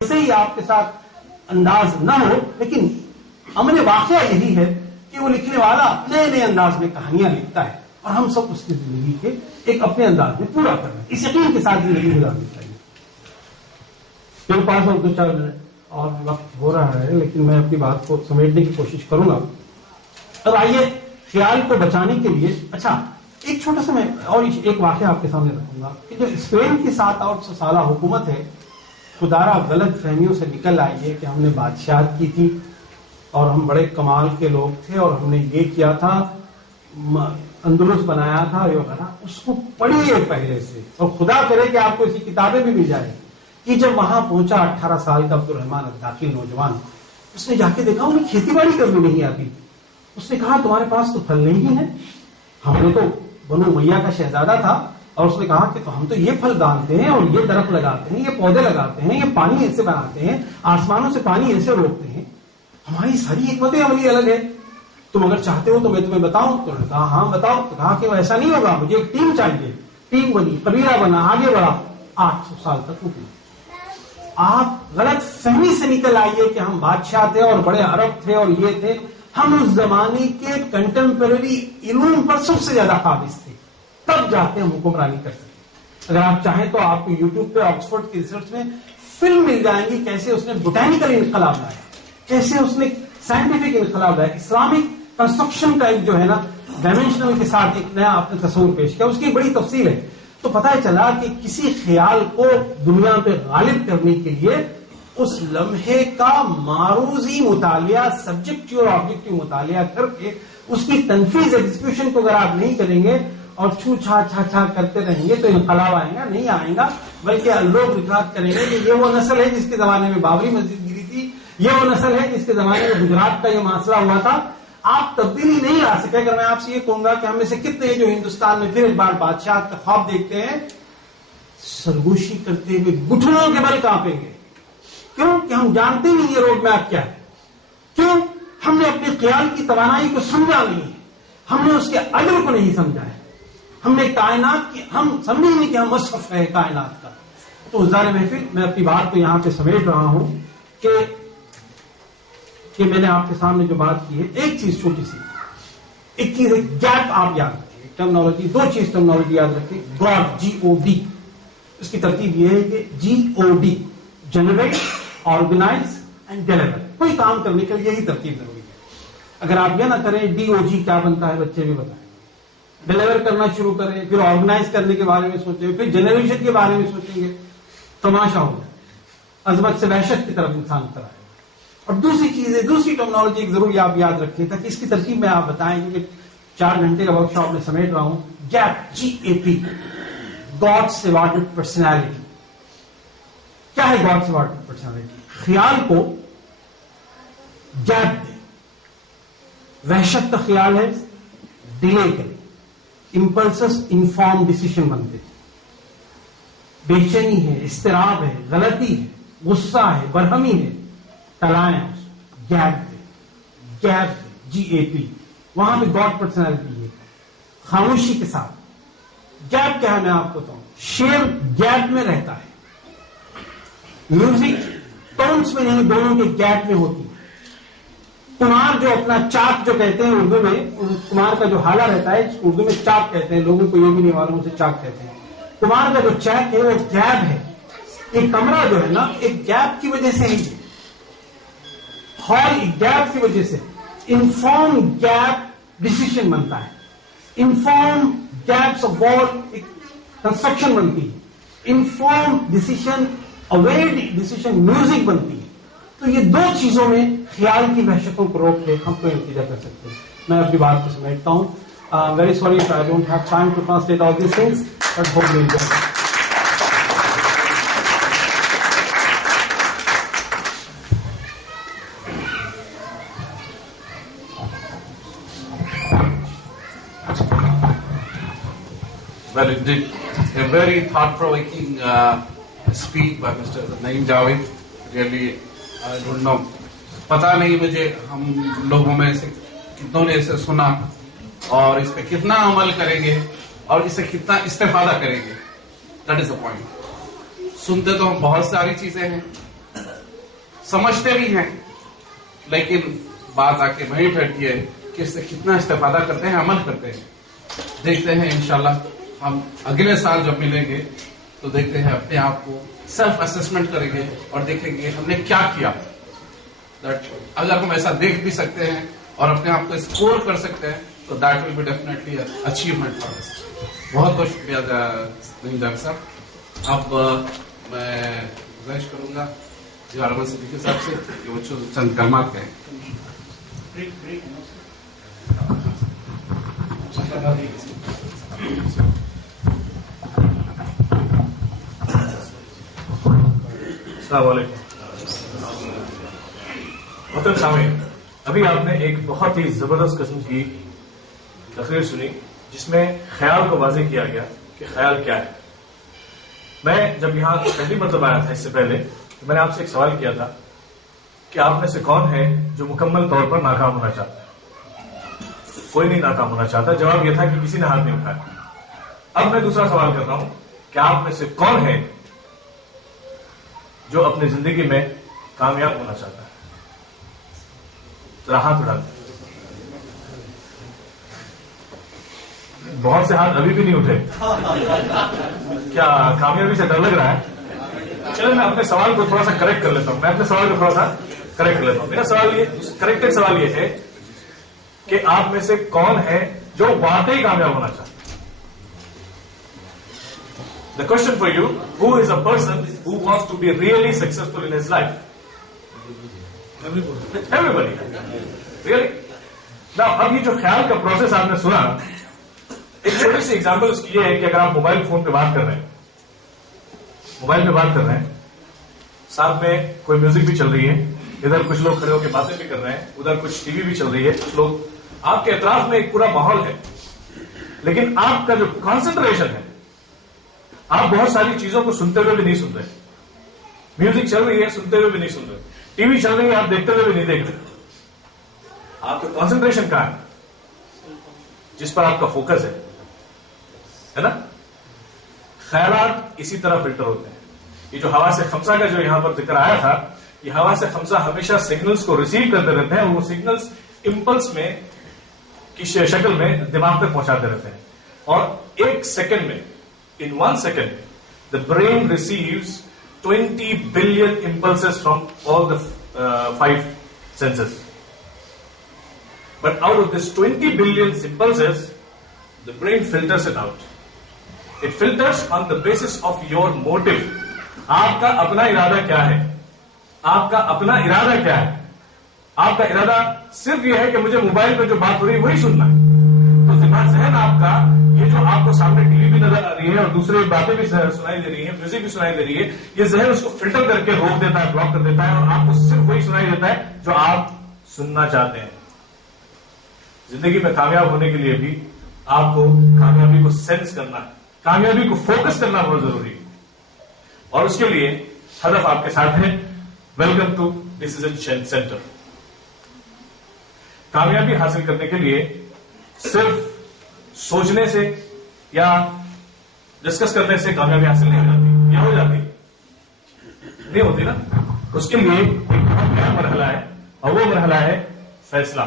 ایسے ہی آپ کے ساتھ انداز نہ ہو، لیکن امر واقعہ یہی ہے کہ وہ لکھنے والا نئے نئے انداز میں کہانیاں لکھتا ہے اور ہم سب اس کی زندگی کے ایک اپنے انداز میں پورا کرنا ہے، اس یقین کے ساتھ زندگی گزارنی چاہیے. میرے پاس اور 2-4 منٹ اور وقت ہو رہا ہے، لیکن میں اپنی بات کو سمیٹنے کی کوشش کروں گا. اب آئیے خیال کو بچانے کے لیے اچھا ایک چھوٹا سا میں اور ایک واقعہ آپ کے سامنے رکھوں گا کہ جو اسپین کی 7 سالہ حکومت ہے، خدارہ غلط فہمیوں سے نکل آئی ہے کہ ہم نے بادشاہت کی تھی اور ہم بڑے کمال کے لوگ تھے اور ہم نے یہ کیا تھا، اندلس بنایا تھا وغیرہ. اس کو پڑھیے پہلے سے اور خدا کرے کہ آپ کو اسی کتابیں بھی مل جائیں کہ جب وہاں پہنچا 18 سال کا عبد الرحمان الداخل نوجوان، اس نے جا کے دیکھا انہیں کھیتی باڑی کرنی نہیں آتی. اس نے کہا تمہارے پاس تو پھل نہیں ہے. ہم نے تو بنو امیہ کا شہزادہ تھا اور اس نے کہا کہ تو ہم تو یہ پھل ڈالتے ہیں اور یہ درخت لگاتے ہیں، یہ پودے لگاتے ہیں، یہ پانی ایسے بناتے ہیں، آسمانوں سے پانی ایسے روکتے ہیں، ہماری ساری حکمت عملی الگ ہے. تم اگر چاہتے ہو تو میں تمہیں بتاؤں. تو نے کہا ہاں بتاؤ. تو کہا کہ وہ ایسا نہیں ہوگا، مجھے ایک ٹیم چاہیے. ٹیم بنی، قبیلہ بنا، آگے بڑھا. 800 سال تک رکی. آپ غلط فہمی سے نکل آئیے کہ ہم بادشاہ تھے اور بڑے عرب تھے اور یہ تھے. ہم اس زمانے کے کنٹمپرری علوم پر سب سے زیادہ قابض تھے، تب جاتے ہم حکمرانی کر سکتے. اگر آپ چاہیں تو آپ کو یوٹیوب پہ آکسفورڈ کی ریسرچ میں فلم مل جائیں گی کیسے اس نے بوٹینیکل انقلاب لایا، کیسے اس نے سائنٹیفک انقلاب لایا، اسلامک کنسٹرکشن کا ایک جو ہے نا ڈائمینشنل کے ساتھ ایک نیا آپ نے تصور پیش کیا. اس کی بڑی تفصیل ہے. تو پتہ چلا کہ کسی خیال کو دنیا پہ غالب کرنے کے لیے اس لمحے کا معروضی مطالعہ، سبجیکٹیو اور آبجیکٹیو مطالعہ کر کے اس کی تنفیذ ایگزیکیوشن کو اگر آپ نہیں کریں گے اور چھو چھا چھا چھا کرتے رہیں گے تو انقلاب آئے گا نہیں آئے گا، بلکہ لوگ ریکارڈ کریں گے کہ یہ وہ نسل ہے جس کے زمانے میں بابری مسجد گری تھی، یہ وہ نسل ہے جس کے زمانے میں گجرات کا یہ مسئلہ ہوا تھا. آپ تبدیلی نہیں لا سکے. اگر میں آپ سے یہ کہوں گا کہ ہم میں سے کتنے جو ہندوستان میں پھر ایک بار بادشاہ کا خواب دیکھتے ہیں، سرگوشی کرتے ہوئے گھٹنوں کے بل کانپیں گے. کیوں؟ کہ ہم جانتے نہیں یہ روڈ میپ کیا ہے. کیوں؟ ہم نے اپنے خیال کی توانائی کو سمجھا نہیں ہے، ہم نے اس کے عدل کو نہیں سمجھا ہے. ہم نے کائنات کی ہم سمجھے نہیں کہ ہم مصحف ہے کائنات کا. تو حضرات محفل میں اپنی بات کو یہاں پہ سمیٹ رہا ہوں کہ میں نے آپ کے سامنے جو بات کی ہے، ایک چیز چھوٹی سی، ایک چیز، ایک گیپ آپ یاد رکھیں. ٹرمنالوجی، 2 چیز ٹرمنالوجی یاد رکھیں. گاڈ، GOD، اس کی ترتیب یہ ہے کہ GOD generate, organise and deliver. کوئی کام کرنے کے لیے یہی ترتیب ضروری ہے. اگر آپ یہ نہ کریں DOG کیا بنتا ہے بچے بھی بتائیں. ڈیلیور کرنا شروع کریں، پھر آرگنائز کرنے کے بارے میں سوچیں، پھر جنریشن کے بارے میں سوچیں گے، تماشا ہو جائے، عظمت سے وحشت کی طرف انسان کرائے. اور دوسری چیز ہے، دوسری ٹرمنالوجی ایک ضروری آپ یاد رکھیں تاکہ اس کی ترکیب میں آپ بتائیں گے. 4 گھنٹے کا ورک شاپ میں سمیٹ رہا ہوں. Gap, GAP، God's awarded personality. کیا ہے گاڈس ایوارڈڈ پرسنالٹی؟ خیال کو گیپ دے. وحشت کا خیال ہے، ڈیلے کرے. امپلسس انفارم ڈیسیشن بنتے. بے چینی ہے، اضطراب ہے، غلطی ہے، غصہ ہے، برہمی ہے، ٹلائیں. گیپ دے، گیپ دے، GAP. وہاں پہ گاڈ پرسنالٹی ہے. خاموشی کے ساتھ. گیپ کیا ہے میں آپ کو بتاؤں. شعر گیپ میں رہتا ہے، میوزک ٹونس میں نہیں، دونوں کے گیپ میں ہوتی ہے. کمار جو اپنا چاک جو کہتے ہیں اردو میں، کمار کا جو حالہ رہتا ہے اس کو اردو میں چاک کہتے ہیں، لوگوں کو یہ بھی نہیں معلوم اسے چاک کہتے ہیں. کمار کا جو چاک ہے وہ گیپ ہے. ایک کمرہ جو ہے نا ایک گیپ کی وجہ سے ہی، ہال ایک گیپ کی وجہ سے. انفارم گیپ ڈیسیشن بنتا ہے. انفارم گیپس آف وال ایک کنسٹرکشن بنتی ہے. Inform decision, aware decision music بنتی ہے. تو یہ 2 چیزوں میں خیال کی وحشتوں کو روک کے ہم کو نتیجہ کر سکتے ہیں. میں اپنی بات کو سمیٹتا ہوں. Very sorry I don't have time to translate all these things, but hope you enjoy. Well, indeed, a very thought-provoking speech by Mr. Naeem Javed. Really, I don't know. پتا نہیں مجھے ہم لوگوں میں سے کتنوں نے اسے سنا اور اس پہ کتنا عمل کریں گے اور اس سے کتنا استفادہ کریں گے. That is the point. سنتے تو ہم بہت ساری چیزیں ہیں समझते भी हैं, लेकिन बात आके वहीं बैठती है कि इससे कितना इस्तेफादा करते हैं, अमल करते हैं। देखते हैं इंशाल्लाह हम अगले साल जब मिलेंगे तो देखते हैं अपने आप को सेल्फ असेसमेंट करेंगे और देखेंगे हमने क्या किया। दैट अगर हम ऐसा देख भी सकते हैं और अपने आप को स्कोर कर सकते हैं तो that will be definitely achievement for us. बहुत बहुत शुक्रिया नईम जावेद साहब। अब मैं गुजारिश करूंगा जी रमन सिद्दीकी साहब से कि वो चंद कलमात कहें। मोहतरम सामीन, अभी आपने एक बहुत ही जबरदस्त किस्म की तकरीर सुनी जिसमें ख्याल को वाज़ेह किया गया कि ख्याल क्या है। मैं जब यहाँ पहली मतलब आया था इससे पहले तो मैंने आपसे एक सवाल किया था कि आप में से कौन है जो मुकम्मल तौर पर नाकाम होना चाहता है। कोई नहीं नाकाम होना चाहता। जवाब यह था कि किसी ने हाथ नहीं उठाया। अब मैं दूसरा सवाल कर रहा हूं कि आप में से कौन है जो अपनी जिंदगी में कामयाब होना चाहता है। जरा हाथ उठा दें। बहुत से हाथ अभी भी नहीं उठे। क्या कामयाबी से डर लग रहा है? चलो मैं अपने सवाल को थोड़ा सा करेक्ट कर लेता हूं। करेक्ट कर लेता हूं। मेरा सवाल ये करेक्टेड सवाल ये है कि आप में से कौन है जो वाकई कामयाब होना चाहता है। The question for you, who is a person who wants to be really successful in his life? Everybody. Really? Now, अब ये जो ख्याल का प्रोसेस आपने सुना, एक छोटी सी एग्जांपल उसकी ये है कि अगर आप मोबाइल फोन पे बात कर रहे हैं, साथ में कोई म्यूजिक भी चल रही है, इधर कुछ लोग खड़े होकर बातें भी कर रहे हैं, उधर कुछ टीवी भी चल रही है, कुछ लोग आपके अतराफ में एक पूरा माहौल है, लेकिन आपका जो कॉन्सेंट्रेशन है, आप बहुत सारी चीजों को सुनते हुए भी नहीं सुन रहे। म्यूजिक चल रही है, सुनते हुए भी नहीं सुन रहे। टीवी चल रही है, आप देखते हुए भी नहीं देख रहे। आपका कॉन्सेंट्रेशन कहां है? जिस पर आपका फोकस है ना? ख्यालात इसी तरह फिल्टर होते हैं। ये जो हवा से खमसा का जो यहां पर जिक्र आया था, ये हवा से खमसा हमेशा सिग्नल्स को रिसीव करते रहते हैं और वो सिग्नल्स इंपल्स में की शक्ल में दिमाग तक पहुंचाते रहते हैं। और एक सेकंड में, in 1 second, the brain receives 20 billion impulses from all the 5 senses. But out of this 20 billion impulses, the brain filters it out. It filters on the basis of your motive. आपका अपना इरादा क्या है? आपका इरादा सिर्फ यह है कि मुझे मोबाइल पे जो बात हो रही है वही सुनना है। तो दिमाग जहन आपका, ये जो आपको सामने टीवी भी नजर आ रही है और दूसरी बातें भी सुनाई दे रही है, म्यूजिक भी सुनाई दे रही है, ये जहन उसको फिल्टर करके रोक देता है, ब्लॉक कर देता है और आपको सिर्फ वही सुनाई देता है जो आप सुनना चाहते हैं। जिंदगी में कामयाब होने के लिए भी आपको कामयाबी को सेंस करना है, कामयाबी को फोकस करना बहुत जरूरी है। और उसके लिए हदफ आपके साथ है। Welcome to decision centre. कामयाबी हासिल करने के लिए सिर्फ सोचने से या डिस्कस करने से कामयाबी हासिल नहीं हो जाती। या हो जाती? नहीं होती ना। उसके लिए एक बहुत नया मरहला है और वो मरहला है फैसला।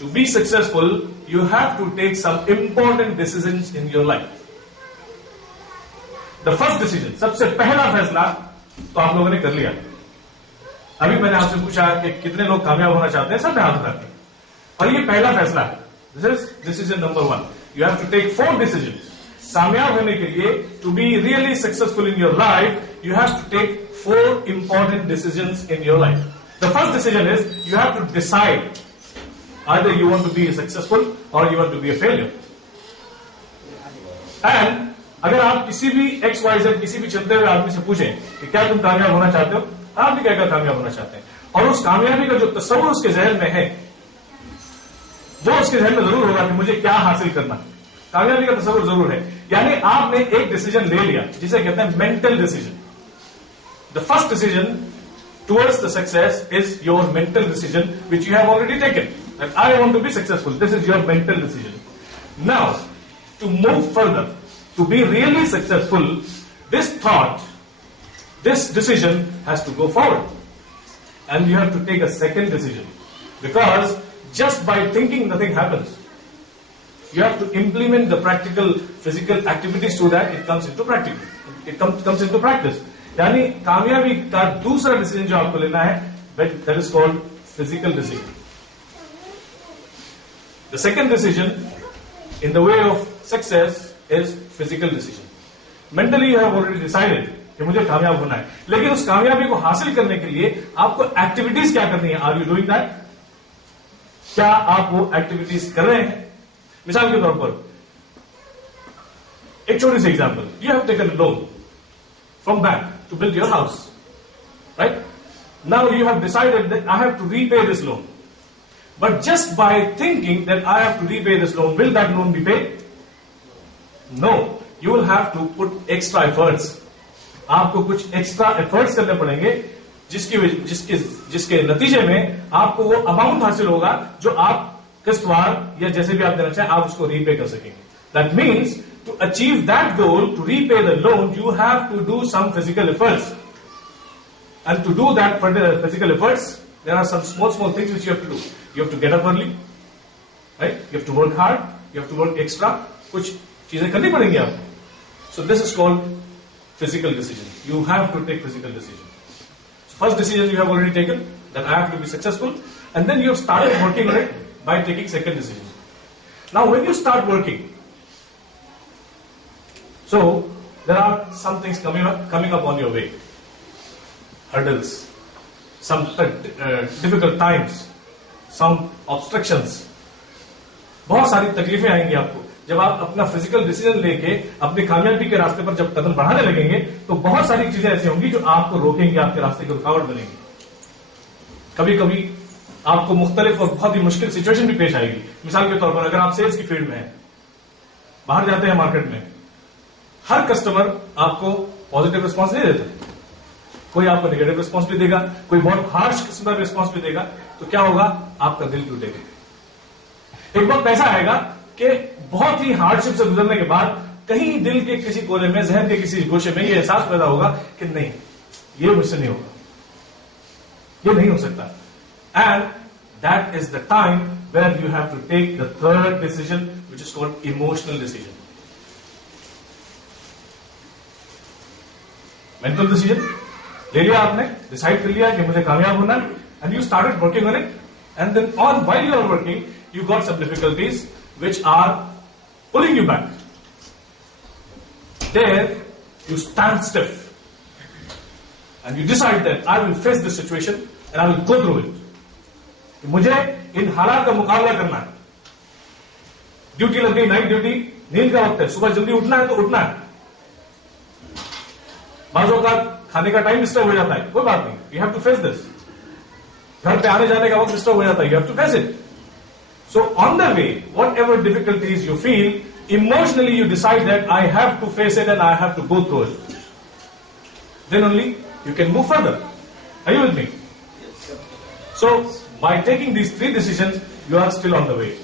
To be successful you have to take some important decisions in your life. The first decision, सबसे पहला फैसला तो आप लोगों ने कर लिया। अभी मैंने आपसे पूछा कि कितने लोग कामयाब होना चाहते हैं, सब ने हाथ उठाते हैं। और ये पहला फैसला है। This is decision number 1। You have to take 4 decisions. कामयाब होने के लिए, to be really successful in your life, you have to take 4 important decisions in your life. The first decision is you have to decide either you want to be successful or you want to be a failure. And अगर आप किसी भी XYZ किसी भी चलते हुए आदमी से पूछें कि क्या तुम कामयाब होना चाहते हो, आप भी क्या कामयाब होना चाहते हैं, और उस कामयाबी का जो तस्वुर उसके जहन में है वो उसके जहन में जरूर होगा कि मुझे क्या हासिल करना है। कामयाबी का तस्वुर जरूर है। यानी आपने एक डिसीजन ले लिया जिसे कहते हैं mental decision. The first decision towards the success is your mental decision which you have already taken. That I want to be successful. This is your mental decision. Now, to move further, to be really successful, this thought this decision has to go forward. And you have to take a second decision. Because just by thinking, nothing happens. You have to implement the practical, physical activities so that it comes into practical. It comes into practice. यानी कामयाबी का दूसरा decision जो आपको लेना है, that is called physical decision. The second decision in the way of success is physical decision. Mentally you have already decided कि मुझे कामयाब होना है, लेकिन उस कामयाबी को हासिल करने के लिए आपको एक्टिविटीज क्या करनी है? Are you doing that? क्या आप वो एक्टिविटीज कर रहे हैं? मिसाल के तौर पर एक छोटी सी example, you have taken loan from bank to build your house, right? Now you have decided that I have to repay this loan, but just by thinking that I have to repay this loan, will that loan be paid? No, you will have to put extra efforts. आपको कुछ extra efforts करने पड़ेंगे जिसके नतीजे में आपको वो amount हासिल होगा जो आप किस्तवार या जैसे भी आप देना चाहें आप उसको रीपे कर सकेंगे. That means to achieve that goal, to repay the loan, you have to do some physical efforts. And to do that physical efforts, there are some small things which you have to do. You have to get up early, right? You have to work hard, you have to work extra. कुछ चीजें करनी पड़ेंगी आपको. So this is called physical decision. You have to take physical decision. So first decision you have already taken, that I have to be successful, and then you have started working on it by taking second decision. Now when you start working, so there are some things coming up on your way. Hurdles, some difficult times, some obstructions. बहुत सारी तकलीफें आएंगी आपको. जब आप अपना physical decision लेके अपनी कामयाबी के रास्ते पर जब कदम बढ़ाने लगेंगे तो बहुत सारी चीजें ऐसी होंगी जो आपको रोकेंगे, आपके रास्ते की रुकावट बनेंगी. कभी कभी आपको मुख्तलिफ और बहुत ही मुश्किल सिचुएशन भी पेश आएगी. मिसाल के तौर पर अगर आप सेल्स की फील्ड में हैं, बाहर जाते हैं मार्केट में, हर कस्टमर आपको पॉजिटिव रिस्पॉन्स नहीं देता. कोई आपको नेगेटिव रिस्पॉन्स भी देगा, कोई बहुत हार्श किस्म का रिस्पॉन्स भी देगा. तो क्या होगा? आपका दिल टूटेगा. एक वक्त ऐसा आएगा कि बहुत ही हार्डशिप से गुजरने के बाद कहीं दिल के किसी कोने में, जहन के किसी गोशे में ये एहसास पैदा होगा कि नहीं, ये मुझसे नहीं होगा, ये नहीं हो सकता. And that is the time where you have to take the third decision which is called emotional decision. Mental decision ले लिया आपने, डिसाइड कर लिया कि मुझे कामयाब होना है, and you started working on it, and then on while you are working you got some difficulties which are pulling you back. There you stand stiff and you decide that I will face this situation and I will go through it. मुझे इन हालात का मुकाबला करना है. Duty लग गई, night duty, नींद का वक्त है, सुबह जल्दी उठना है तो उठना है. बाज़ों का खाने का टाइम डिस्टर्ब हो जाता है, कोई बात नहीं, you have to face this. घर पे आने जाने का वक्त डिस्टर्ब हो जाता है, you have to face it. So on the way, whatever difficulties you feel, emotionally you decide that I have to face it and I have to go through it. Then only you can move further. Are you with me? So by taking these three decisions, you are still on the way.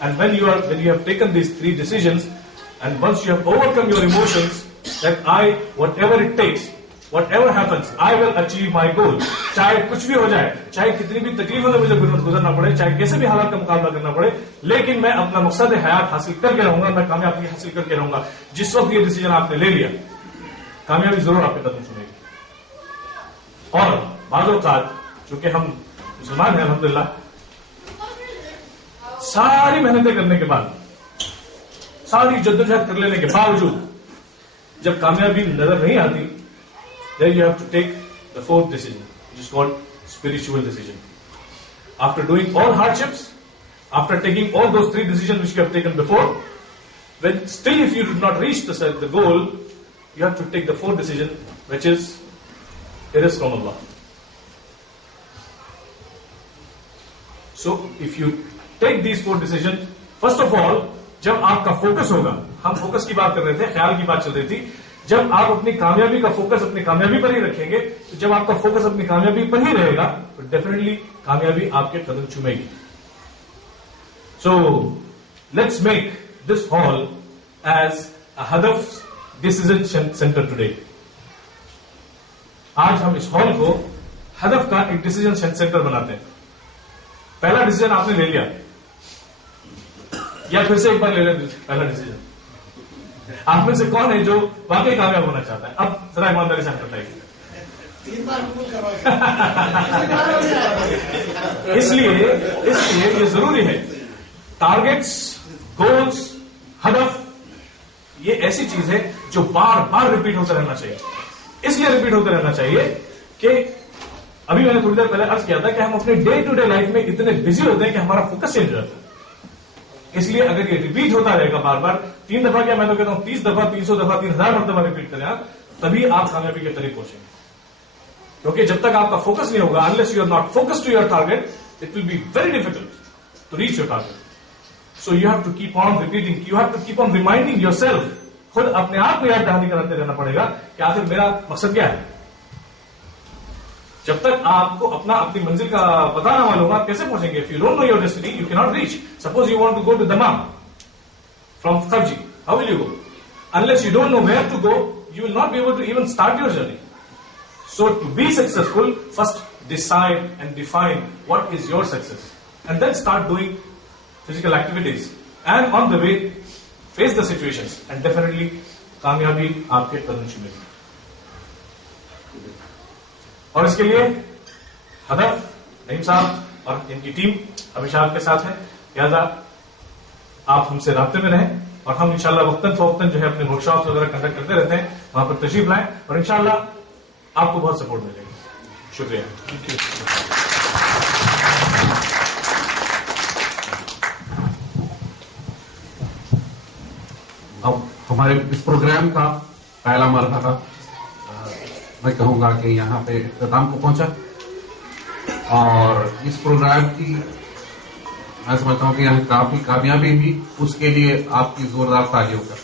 And when you have taken these three decisions, and once you have overcome your emotions, that whatever it takes, whatever happens, I will achieve my goal. चाहे कुछ भी हो जाए, चाहे कितनी भी तकलीफों से मुझे गुजरना पड़े, चाहे कैसे भी हालात का मुकाबला करना पड़े, लेकिन मैं अपना मकसद हयात हासिल करके रहूंगा, मैं कामयाबी हासिल करके रहूंगा. जिस वक्त ये डिसीजन आपने ले लिया, कामयाबी जरूर आपके कदम चुनेगी. और बाज़ औक़ात चूंकि हम मुसलमान हैं अल्हम्दुलिल्लाह, सारी मेहनतें करने के बाद, सारी जद्दोजहद कर लेने के बावजूद जब कामयाबी नजर नहीं आती, then you have to take the fourth decision, which is called spiritual decision. After doing all hardships, after taking all those three decisions which you have taken before, when still if you did not reach the goal, you have to take the fourth decision, which is it is from Allah. So if you take these four decisions, first of all, जब आपका focus होगा, हम focus की बात कर रहे थे, ख्याल की बात चल रही थी, जब आप अपनी कामयाबी का फोकस अपनी कामयाबी पर ही रखेंगे, तो जब आपका फोकस अपनी कामयाबी पर ही रहेगा तो डेफिनेटली कामयाबी आपके कदम चूमेगी. So let's make this hall as a हदफ डिसीजन सेंटर टुडे. آج ہم اس ہال کو ہدف کا ایک ڈیسیجن سینٹر بناتے ہیں. پہلا ڈیسیجن آپ نے لے لیا, یا پھر سے ایک بار لے لیں پہلا ڈیسیجن. آپ میں سے کون ہے جو واقعی کامیاب ہونا چاہتا ہے؟ اب ذرا ایمانداری سے بتائیے. اس لیے یہ ضروری ہے, ٹارگیٹس, گولز, ہدف, یہ ایسی چیز ہے جو بار بار ریپیٹ ہوتا رہنا چاہیے. اس لیے ریپیٹ ہوتا رہنا چاہیے کہ ابھی میں نے تھوڑی دیر پہلے عرض کیا تھا کہ ہم اپنے ڈے ٹو ڈے لائف میں اتنے بزی ہوتے ہیں کہ ہمارا فوکس چینج ہو جاتا ہے. اس لیے اگر یہ ریپیٹ ہوتا رہے گا بار بار, 3 دفعہ کیا میں تو کہتا ہوں 30 دفعہ, 300 دفعہ, 3000 مرتبہ ریپیٹ کریں آپ, تبھی آپ کامیابی کے قریب پہنچیں گے. کیونکہ جب تک آپ کا فوکس نہیں ہوگا, unless you are not focused to your target, it will be very difficult to reach your target. So you have to keep on repeating, you have to keep on reminding yourself. خود اپنے آپ کو یاد دہانی کراتے رہنا پڑے گا کہ آخر میرا مقصد کیا ہے. جب تک آپ کو اپنی منزل کا پتہ نہ معلوم, آپ کیسے پہنچیں گے؟ If you don't know your destiny, you cannot reach. Suppose you want to go to Dammam from Kharji, how will you go? Unless you don't know where to go, you will not be able to even start your journey. So to be successful, first decide and define what is your success, and then start doing physical activities, and on the way face the situations, and definitely کامیابی آپ کے قدم چومے گی. اور اس کے لیے ہدف نعیم صاحب اور ان کی ٹیم ابھیشاک کے ساتھ ہے, لہٰذا آپ ہم سے رابطے میں رہیں, اور ہم انشاءاللہ وقتاً فوقتاً جو ہے اپنے ورک شاپس وغیرہ کنڈکٹ کرتے رہتے ہیں, وہاں پر تشریف لائیں اور انشاءاللہ آپ کو بہت سپورٹ ملے گی. شکریہ. اب ہمارے اس پروگرام کا پہلا مرحلہ میں کہوں گا کہ یہاں پہ اختتام کو پہنچا, اور اس پروگرام کی میں سمجھتا ہوں کہ یہاں کافی کامیابی بھی, اس کے لیے آپ کی زوردار تالیوں کا.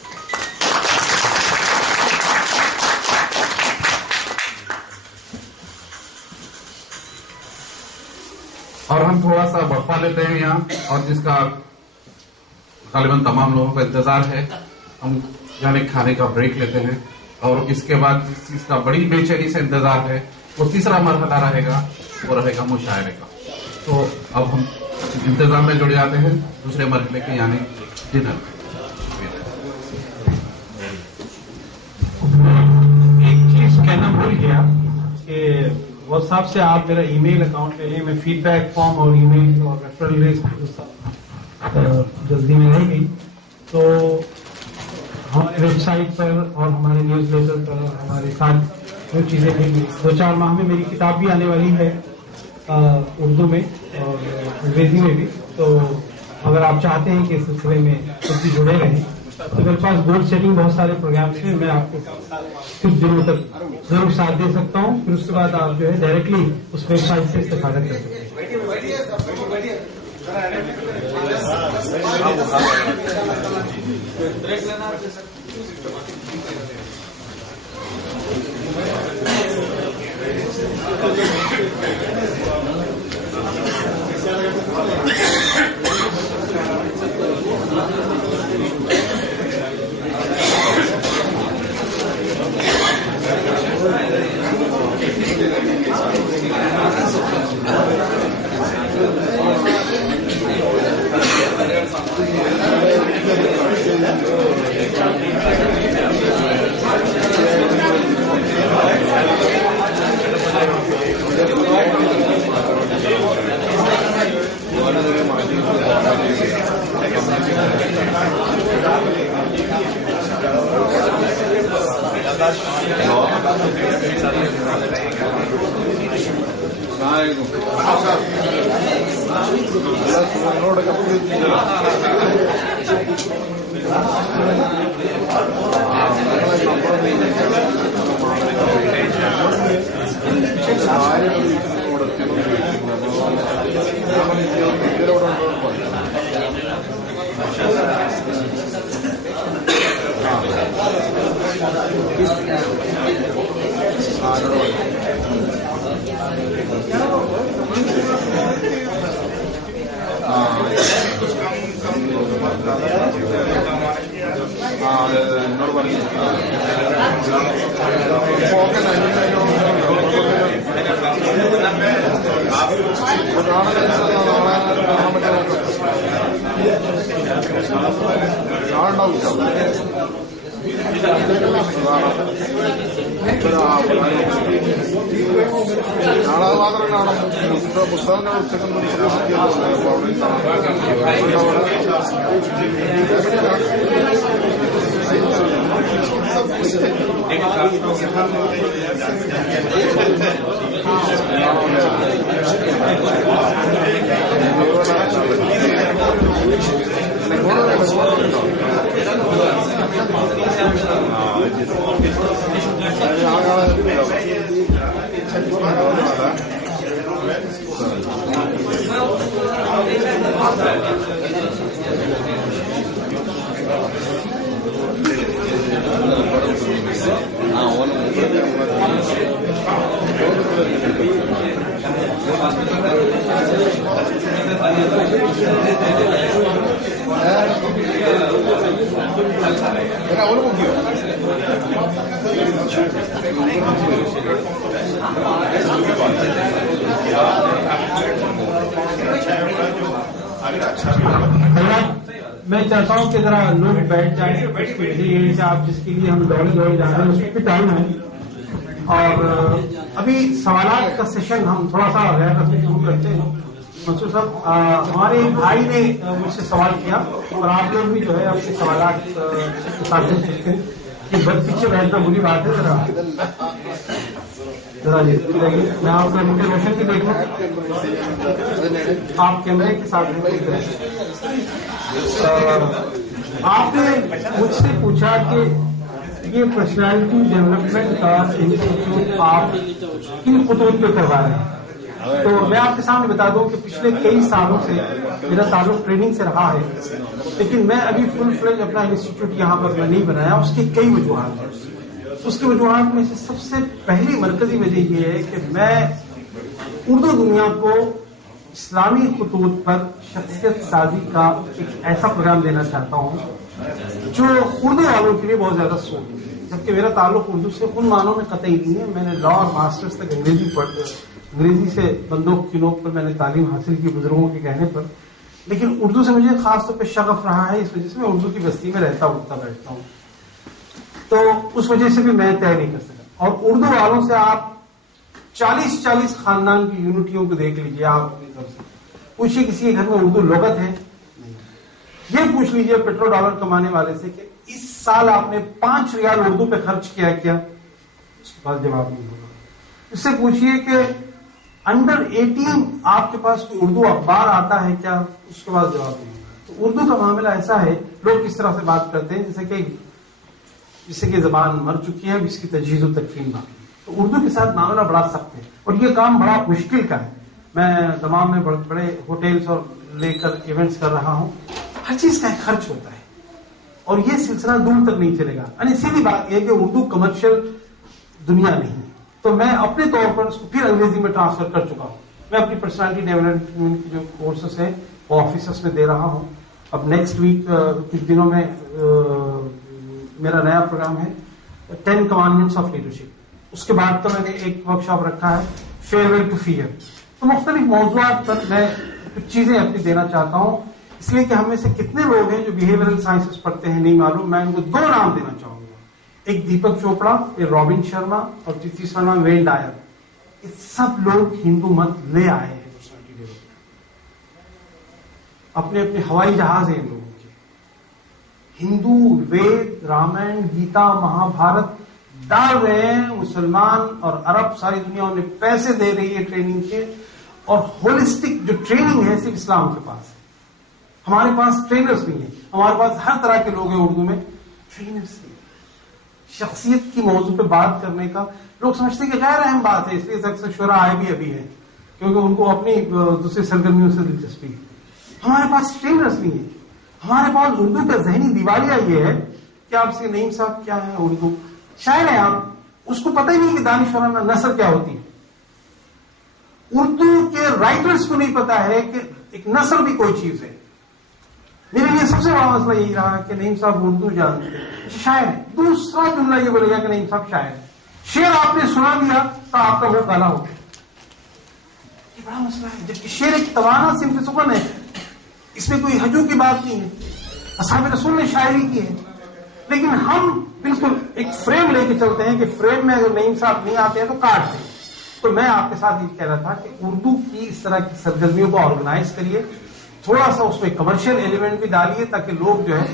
اور ہم تھوڑا سا وقفہ لیتے ہیں یہاں, اور جس کا غالباً تمام لوگوں کو انتظار ہے, ہم یعنی کھانے کا بریک لیتے ہیں, اور اس کے بعد جس چیز کا بڑی بے چینی سے انتظار ہے وہ تیسرا مرحلہ رہے گا, وہ رہے گا مشاعرے کا. تو اب ہم انتظام میں جڑ جاتے ہیں دوسرے مرحلے کے, یعنی ڈنر. ایک چیز کہنا بھول گیا کہ وہ صاحب سے آپ میرا ای میل اکاؤنٹ لے لیں, میں فیڈ بیک فارم اور ای میل اور ریفرل لسٹ جلدی میں رہ گئی, تو ہمارے ویب سائٹ پر اور ہمارے نیوز لیٹر پر ہمارے ساتھ جو چیزیں ہیں, 2-4 ماہ میں میری کتاب بھی آنے والی ہے اردو میں اور انگریزی میں بھی. تو اگر آپ چاہتے ہیں کہ اس سلسلے میں خود بھی جڑے رہیں تو میرے پاس گول سیٹنگ بہت سارے پروگرامس ہیں, میں آپ کو کچھ دنوں تک ضرور ساتھ دے سکتا ہوں. پھر اس کے بعد آپ جو ہے ڈائریکٹلی اس ویب سائٹ سے استفادہ کر سکتے ہیں. എന്നോട് പറഞ്ഞു നാളെ മാത്രം കാണാം. പുസ്തകങ്ങൾ ഒരു മുഖ്യം मैं चाहता हूँ कि जरा लोग बैठ जाए. आप जिसके लिए हम दौड़े जा रहे हैं उसकी टाइम है. और अभी सवालात का सेशन हम थोड़ा सा गैर रस्मी शुरू करते हैं. मंसूर साहब, हमारे भाई ने मुझसे सवाल किया और आप लोग भी जो है अपने सवालात साथ दे सकते हैं. कि बस पीछे बैठना बुरी बात है. जरा मैं आपका इंटरवेंशन भी देखूँ. आप कैमरे के साथ आपने मुझसे पूछा कि ये पर्सनालिटी डेवलपमेंट का इंस्टीट्यूट आप किन खतूत पे करवा रहे हैं. तो मैं आपके सामने बता दूं कि पिछले कई सालों से मेरा ताल्लुक ट्रेनिंग से रहा है, लेकिन मैं अभी फुल फ्लेज अपना इंस्टीट्यूट यहाँ पर मैं नहीं बनाया. उसकी कई वजूहत हैं. उसकी वजूहत में से सबसे पहली मरकजी वजह यह है कि मैं उर्दू दुनिया को इस्लामी खतूत पर शख्सियत साजी का एक ऐसा प्रोग्राम देना चाहता हूँ जो उर्दू वालों के लिए बहुत ज्यादा सूट है. जबकि मेरा ताल्लुक उर्दू से उन मानों में कतई नहीं है. मैंने लॉ और मास्टर्स तक अंग्रेजी से बंदूक की नोक पर मैंने तालीम हासिल की बुजुर्गों के कहने पर. लेकिन उर्दू से मुझे खास तौर पर शगफ रहा है. इस वजह से मैं उर्दू की बस्ती में रहता उठता बैठता हूँ. तो उस वजह से भी मैं तय नहीं कर सका. और उर्दू वालों से आप 40-40 खानदान की यूनिटियों को देख लीजिए. आप अपनी तरफ से पूछिए किसी के घर में उर्दू लुगत है. ये पूछ लीजिए पेट्रोल डॉलर कमाने वाले से कि इस साल आपने 5 रियाल उर्दू पे खर्च किया क्या. उसके पास जवाब नहीं होगा. इससे पूछिए कि अंडर 18 आपके पास कोई उर्दू अखबार आता है क्या. उसके पास जवाब नहीं होगा. तो उर्दू का मामला ऐसा है, लोग किस तरह से बात करते हैं जैसे कि जबान मर चुकी है, इसकी तजहीज़ और तकफीन बाकी. तो उर्दू के साथ मामला बड़ा सख्त है और ये काम बड़ा मुश्किल का है. मैं दमाम में बड़े बड़े होटल्स और लेकर इवेंट्स कर रहा हूं. हर चीज का एक खर्च होता है और ये सिलसिला दूर तक नहीं चलेगा. यानी सीधी बात यह कि उर्दू कमर्शियल दुनिया नहीं है. तो मैं अपने तौर पर उसको फिर अंग्रेजी में ट्रांसफर कर चुका हूं. मैं अपनी पर्सनालिटी डेवलपमेंट की जो कोर्सेस है वो ऑफिसर्स में दे रहा हूं. अब नेक्स्ट वीक कुछ दिनों में मेरा नया प्रोग्राम है 10 कमांडमेंट्स ऑफ लीडरशिप. उसके बाद तो मैंने एक वर्कशॉप रखा है फेयरवेल टू फियर. तो मुख्तलिफ मौजूआत पर मैं कुछ चीजें अपनी देना चाहता हूं. इसलिए कि हम में से कितने लोग हैं जो बिहेवियरल साइंसेस पढ़ते हैं नहीं मालूम. मैं इनको 2 नाम देना चाहूंगा. एक दीपक चोपड़ा, एक रॉबिन शर्मा और तीसरा नाम वेन डायर. ये सब लोग हिंदू मत ले आए हैं पर्सनालिटी डेवलपमेंट. अपने अपने हवाई जहाज हैं इन लोगों के. हिंदू वेद, रामायण, गीता, महाभारत डाल रहे हैं. मुसलमान और अरब सारी दुनिया उन्हें पैसे दे रही है ट्रेनिंग के. और होलिस्टिक जो ट्रेनिंग है सिर्फ इस्लाम के पास है. हमारे पास ट्रेनर्स नहीं है. हमारे पास हर तरह के लोग हैं उर्दू में, ट्रेनर्स नहीं. शख्सियत की मौजू पे बात करने का लोग समझते हैं कि गैर अहम बात है, इसलिए अक्सर शुरा आए भी अभी है क्योंकि उनको अपनी दूसरी सरगर्मियों से दिलचस्पी है. हमारे पास ट्रेनर्स नहीं है. हमारे पास उर्दू का जहनी दिवालिया ये है कि आपसे नईम साहब क्या है उर्दू शायर है, आप उसको पता ही नहीं कि दानिशवराना नसर क्या होती है. उर्दू के राइटर्स को नहीं पता है कि एक नसर भी कोई चीज है. मेरे लिए सबसे बड़ा मसला यही रहा कि नईम साहब उर्दू जानते हैं, शायर है. दूसरा जुमला ये बोलेगा कि नईम साहब शायर है. शेर आपने सुना दिया तो आपका मुंह काला हो गया. یہ بڑا مسئلہ ہے. جبکہ شعر ایک توانا صنف سخن ہے, اس میں کوئی حجو کی بات نہیں ہے, اصحاب رسول نے شاعری کی ہے. لیکن ہم بالکل ایک فریم لے کے چلتے ہیں کہ فریم میں اگر نعیم صاحب نہیں آتے ہیں تو کاٹ دیں. تو میں آپ کے ساتھ یہ کہہ رہا تھا کہ اردو کی اس طرح کی سرگرمیوں کو آرگنائز کریے, تھوڑا سا اس میں کمرشل ایلیمنٹ بھی ڈالیے تاکہ لوگ جو ہے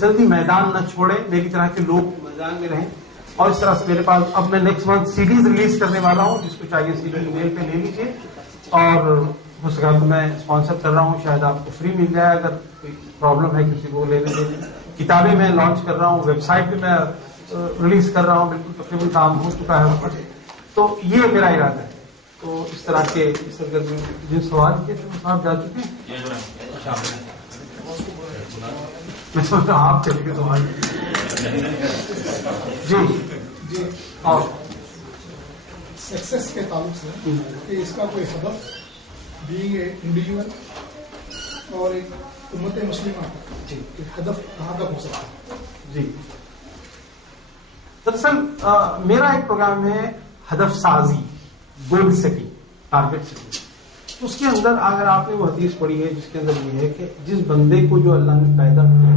جلدی میدان نہ چھوڑیں, میری طرح کے لوگ میدان میں رہیں. اور اس طرح سے میرے پاس اب میں نیکسٹ منتھ سیڈیز ریلیز کرنے والا ہوں, جس کو چاہیے سی ڈی ای میل پہ لے لیجیے, اور ہو سکا تو میں اسپانسر کر رہا ہوں, شاید آپ کو فری مل جائے اگر کوئی پرابلم ہے کسی کو لینے کے لیے. کتابیں میں لانچ کر رہا ہوں, ویب سائٹ پہ میں ریلیز کر رہا ہوں, بالکل تقریباً کام ہو چکا ہے. تو یہ میرا ارادہ ہے. تو اس طرح کے سرگرمی جن سوال کیے تھے وہ صاحب جا چکے ہیں. میں سوچ رہا ہوں آپ چلے گئے سوال. جی اور سکسیس کے تعلق سے کہ اس کا کوئی ہدف بینگ اے انڈیویجول اور ایک امت مسلمہ جی ہدف کہاں تک ہو سکتا ہے؟ جی دراصل میرا ایک پروگرام ہے ہدف سازی, گول سیٹنگ, ٹارگیٹ سیٹنگ. اس کے اندر اگر آپ نے وہ حدیث پڑھی ہے جس کے اندر یہ ہے کہ جس بندے کو جو اللہ نے پیدا کیا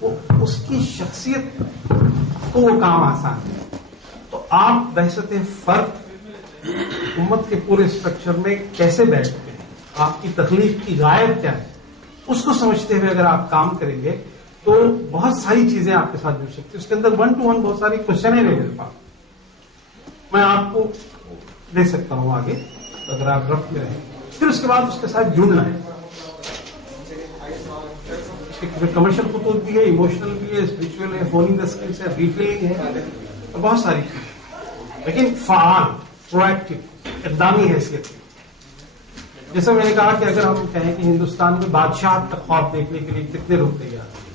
وہ اس کی شخصیت کو وہ کام آسان ہے. تو آپ بحثت فرد امت کے پورے اسٹرکچر میں کیسے بیٹھتے ہیں, آپ کی تخلیق کی غائب کیا ہے, اس کو سمجھتے ہوئے اگر آپ کام کریں گے تو بہت ساری چیزیں آپ کے ساتھ جڑ سکتی ہیں. اس کے اندر 1 to 1 بہت ساری کوشچن ہے میرے پاس, میں آپ کو دے سکتا ہوں آگے اگر آپ رکھ میں رہیں. پھر اس کے بعد اس کے ساتھ جڑنا ہے. کمرشل خطوط بھی ہے, ایموشنل بھی ہے, اسپرچل ہے, ہوننگ دا اسکلس ہے, ریفلنگ ہے, بہت ساری چیزیں, لیکن فعال, پرو ایکٹیو, اقدامی حیثیت. جیسے میں نے کہا کہ اگر ہم کہیں کہ ہندوستان میں بادشاہ تک خواب دیکھنے کے لیے کتنے لوگ تیار ہیں,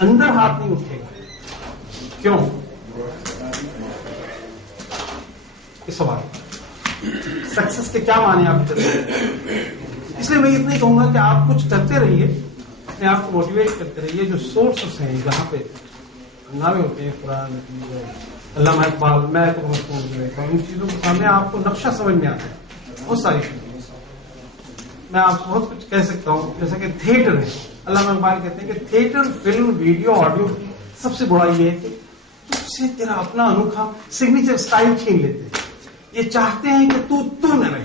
اندر ہاتھ نہیں اٹھے گا. کیوں؟ یہ سوال. سکسیس کے کیا معنی آپ کرتے ہیں؟ اس لیے میں اتنا ہی کہوں گا کہ آپ کچھ کرتے رہیے, اپنے آپ کو موٹیویٹ کرتے رہیے. جو سورسز ہیں جہاں پہ نامے ہوتے ہیں, قرآن, علامہ اقبال, میں تو ان چیزوں کے سامنے آپ کو نقشہ سمجھ میں آتا ہے. بہت ساری چیزیں میں آپ کو بہت کچھ کہہ سکتا ہوں, جیسا کہ تھیٹر ہے. علامہ اقبال کہتے ہیں کہ تھیٹر, فلم, ویڈیو, آڈیو کی سب سے بڑا یہ ہے کہ تجھ سے تیرا اپنا انوکھا سگنیچر اسٹائل چھین لیتے ہیں. یہ چاہتے ہیں کہ تو نہ رہے.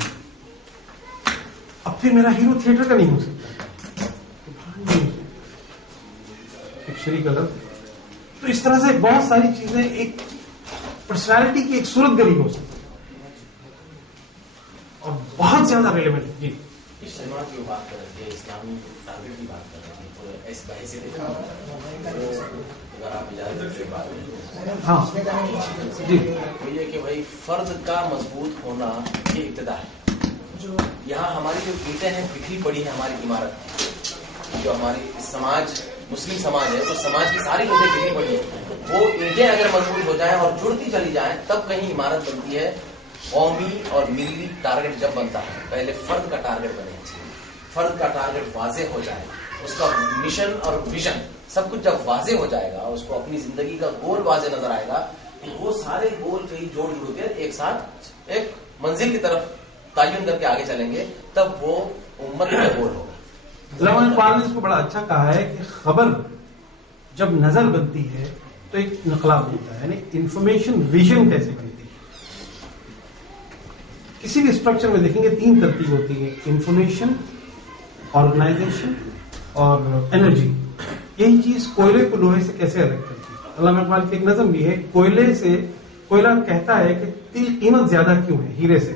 اب پھر میرا ہیرو تھیٹر کا نہیں ہو سکتا, ایک شریک الگ. تو اس طرح سے بہت ساری چیزیں ایک پرسنالٹی کی ایک صورت گری ہو سکتی اور بہت زیادہ ریلیونٹ. جی اجتماع کی بات کر رہے تھے, اسلامی ٹارگیٹ کی بات کر رہے تھے, تو اس بحث سے اگر آپ اجازت سے بات کریں. ہاں جی, تو یہ کہ بھائی فرد کا مضبوط ہونا یہ ابتدا ہے. جو یہاں ہماری جو اینٹیں ہیں بکھری پڑی ہیں ہماری عمارت, جو ہماری سماج مسلم سماج ہے تو سماج کی ساری اینٹیں بکھری پڑی ہیں. وہ اینٹیں اگر مضبوط ہو جائیں اور جڑتی چلی جائیں تب کہیں عمارت بنتی ہے. قومی اور ملی ٹارگیٹ جب بنتا ہے پہلے فرد کا ٹارگیٹ بنے, فرد کا ٹارگیٹ واضح ہو جائے, اس کا مشن اور ویژن سب کچھ جب واضح ہو جائے گا, اس کو اپنی زندگی کا گول واضح نظر آئے گا, وہ سارے گول کہیں جوڑ کے ایک ساتھ ایک منزل کی طرف تعین کر کے آگے چلیں گے, تب وہ امت کا گول ہوگا. علامہ اقبال نے اس کو بڑا اچھا کہا ہے کہ خبر جب نظر بنتی ہے تو ایک انقلاب ہوتا ہے, یعنی انفارمیشن ویژن کیسے بنتی ہے. کسی بھی اسٹرکچر میں دیکھیں گے 3 ترتیب ہوتی ہے, انفارمیشن, آرگنائزیشن اور انرجی. یہی چیز کوئلے کو لوہے سے کیسے الگ کرتی ہے. علامہ اقبال کی ایک نظم بھی ہے, کوئلے سے کوئلہ کہتا ہے کہ تیری قیمت زیادہ کیوں ہے ہیرے سے,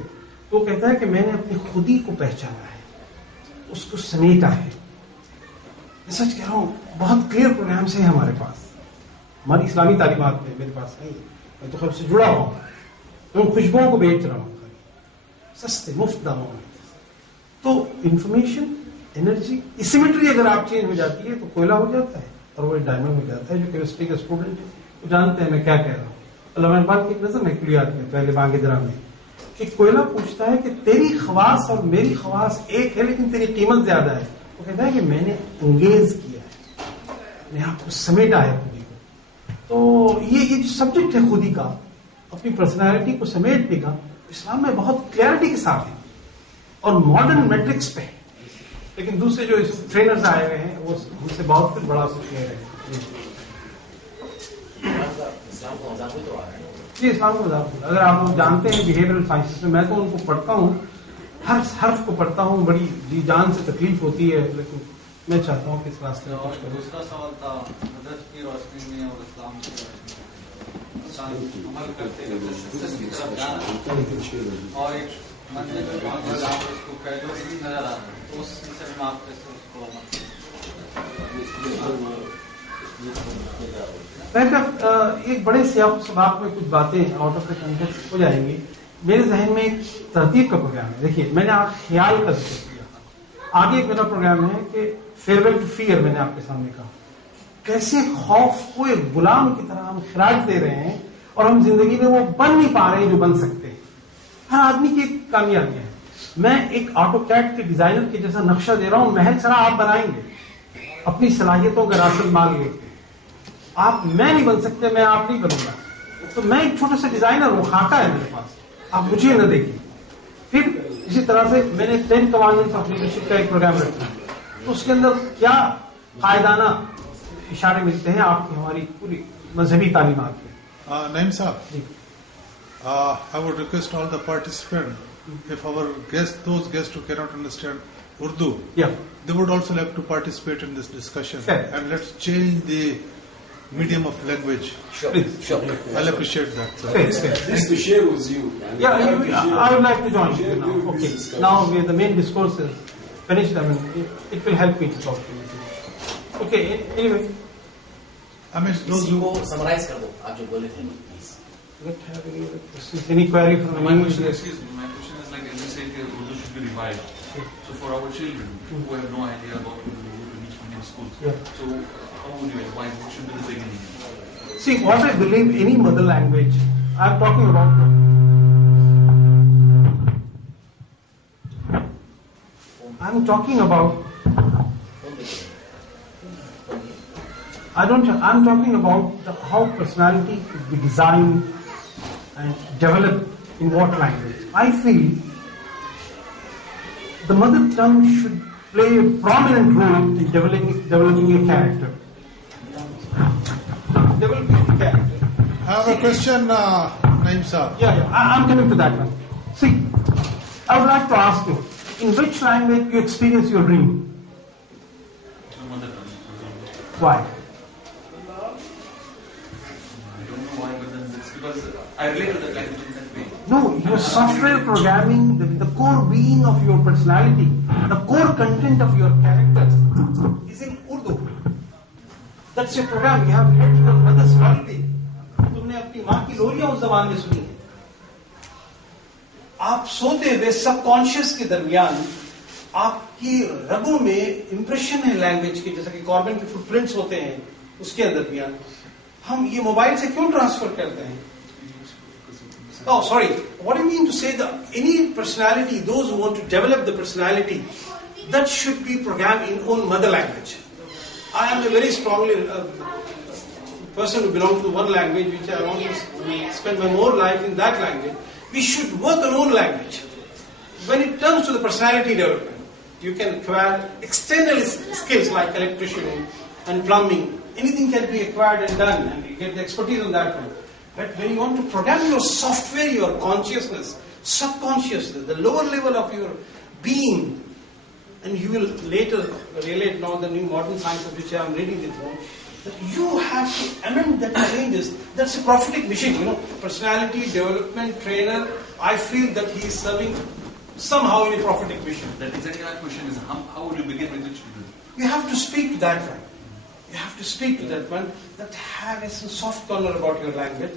تو وہ کہتا ہے کہ میں نے اپنی خودی کو پہچانا ہے, اس کو سمیٹا ہے. میں سچ کہہ رہا ہوں, بہت کلیئر پروگرامس ہیں ہمارے پاس, ہماری اسلامی تعلیمات میں میرے پاس نہیں, میں تو خیر سے جڑا ہوا ہوں, میں خوشبوؤں کو بیچ رہا ہوں سستے مفت داموں میں. تو انفارمیشن, انرجی, سیمیٹری اگر آپ چینج ہو جاتی ہے تو کوئلہ ہو جاتا ہے اور وہ ڈائمنڈ ہو جاتا ہے. جو کیمسٹری کا اسٹوڈنٹ ہے وہ جانتے ہیں میں کیا کہہ رہا ہوں. علامہ اقبال کی ایک نظم ہے کلیات میں پہلے بانگے درا میں کہ کوئلہ پوچھتا ہے کہ تیری خواص اور میری خواص ایک ہے لیکن تیری قیمت زیادہ ہے. وہ کہتا ہے کہ میں نے انگیز کیا ہے, میں آپ کو سمیٹا ہے خودی کو. تو یہ جو سبجیکٹ ہے خودی کا, अपनी पर्सनैलिटी को समेट देगा, इस्लाम में बहुत क्लैरिटी के साथ है और मॉडर्न मैट्रिक्स पे है। लेकिन दूसरे जो ट्रेनर्स आए हुए हैं वो हमसे बहुत कुछ बड़ा कुछ कह रहे हैं। इस्लाम को मजाक भी तो आ रहा है। जी, इस्लाम को मजाक। अगर आप लोग जानते हैं बिहेवियरल साइंसेस में, मैं तो उनको पढ़ता हूँ, हर हर्फ को पढ़ता हूँ, बड़ी जी जान से तकलीफ होती है, लेकिन मैं चाहता हूँ कि इस रास्ते में और कुछ करूँ। दूसरा सवाल था हदरत की रोशनी में और इस्लाम की रोशनी में इंसान अमल करते हुए सक्सेस की तरफ जाना और एक मंजिल में पहुंच आप उसको कैदों से नजर आ रहे हैं, तो उस सिलसिले में आप कैसे उसको एक बड़े सियाक सबाक में कुछ बातें आउट ऑफ द कंटेक्स्ट हो जाएंगी। मेरे जहन में एक तरतीब का प्रोग्राम है। देखिए, मैंने आप ख्याल का जिक्र किया, आगे एक मेरा प्रोग्राम है कि फेयरवेल टू फियर। मैंने आपके सामने कहा कैसे खौफ को एक गुलाम की तरह हम खिराज दे रहे हैं और हम जिंदगी में वो बन नहीं पा रहे हैं जो बन सकते हैं। हर आदमी की एक कामयाबी है। मैं एक ऑटोकैड के डिजाइनर के जैसा नक्शा दे रहा हूं, महल सारा आप बनाएंगे अपनी सलाहियतों का राशन माल लेके। आप मैं नहीं बन सकते, मैं आप नहीं बनूंगा, तो मैं एक छोटा सा डिजाइनर हूं, खाका है मेरे पास, आप मुझे न देखिए। फिर इसी तरह से मैंने 10 कमांडमेंट्स ऑफ लीडरशिप का एक प्रोग्राम रखा है, तो उसके अंदर क्या कायदाना इशारे मिलते हैं आपकी हमारी पूरी मजहबी तालीमात में। Naim Saab, ji, I would request all the participants, if our guests, those guests who cannot understand Urdu, या they would also like to participate in this discussion. Fair. And let's change the medium of language. Sure, Please. sure. I'll appreciate that. Sir. This to share with you. Yeah, I would like to join you now. Okay, now the main discourse is finished. I mean, it will help me to talk to you. Okay, anyway. I mean, those इसी को who summarise कर दो, आप जो बोले थे please. Let's have any other questions. Any query from My anyone? question, excuse me, my question is like, as you said, Urdu should be revived. So for our children who have no idea about Urdu, who go to English medium schools, Yeah. so how would you advise? What should be the beginning? See, what I believe any mother language, I'm talking about. I'm talking about. I'm talking about how personality could be designed and developed in what language. I feel the mother tongue should play a prominent role in developing a character. Developing a character. I have a question, Naim Saab. Yeah, I'm coming to that one. See, I would like to ask you, in which language you experience your dream? My mother tongue. Why? I don't know why, but then it's because I relate to that language in that way. No, your software programming, the core being of your personality, the core content of your character is in Urdu. That's your program. You have read your mother's holiday. तुमने अपनी माँ की लोरियां उस जबान में सुनी है। आप सोते हुए सबकॉन्शियस के दरमियान आपकी रगों में इंप्रेशन है लैंग्वेज की, जैसा कि कॉर्बन के फुटप्रिंट्स होते हैं उसके दरमियान। हम ये मोबाइल से क्यों ट्रांसफर करते हैं? Oh, sorry. What I mean to say that any personality, those who want to develop the personality, that should be programmed in own mother language. I am a very strongly person who belongs to one language, which I want to spend my more life in that language. We should work on own language. When it comes to the personality development, you can acquire external skills like electrician and plumbing. Anything can be acquired and done, and you get the expertise on that one. But when you want to program your software, your consciousness, subconsciousness, the lower level of your being, and you will later relate now the new modern science of which I am reading it on, that you have to amend that changes. That's a prophetic mission, personality development trainer. I feel that he is serving somehow in a prophetic mission. That exactly my question is, how would you begin with the children? You have to speak to that one. You have to speak to that one, that have a soft corner about your language,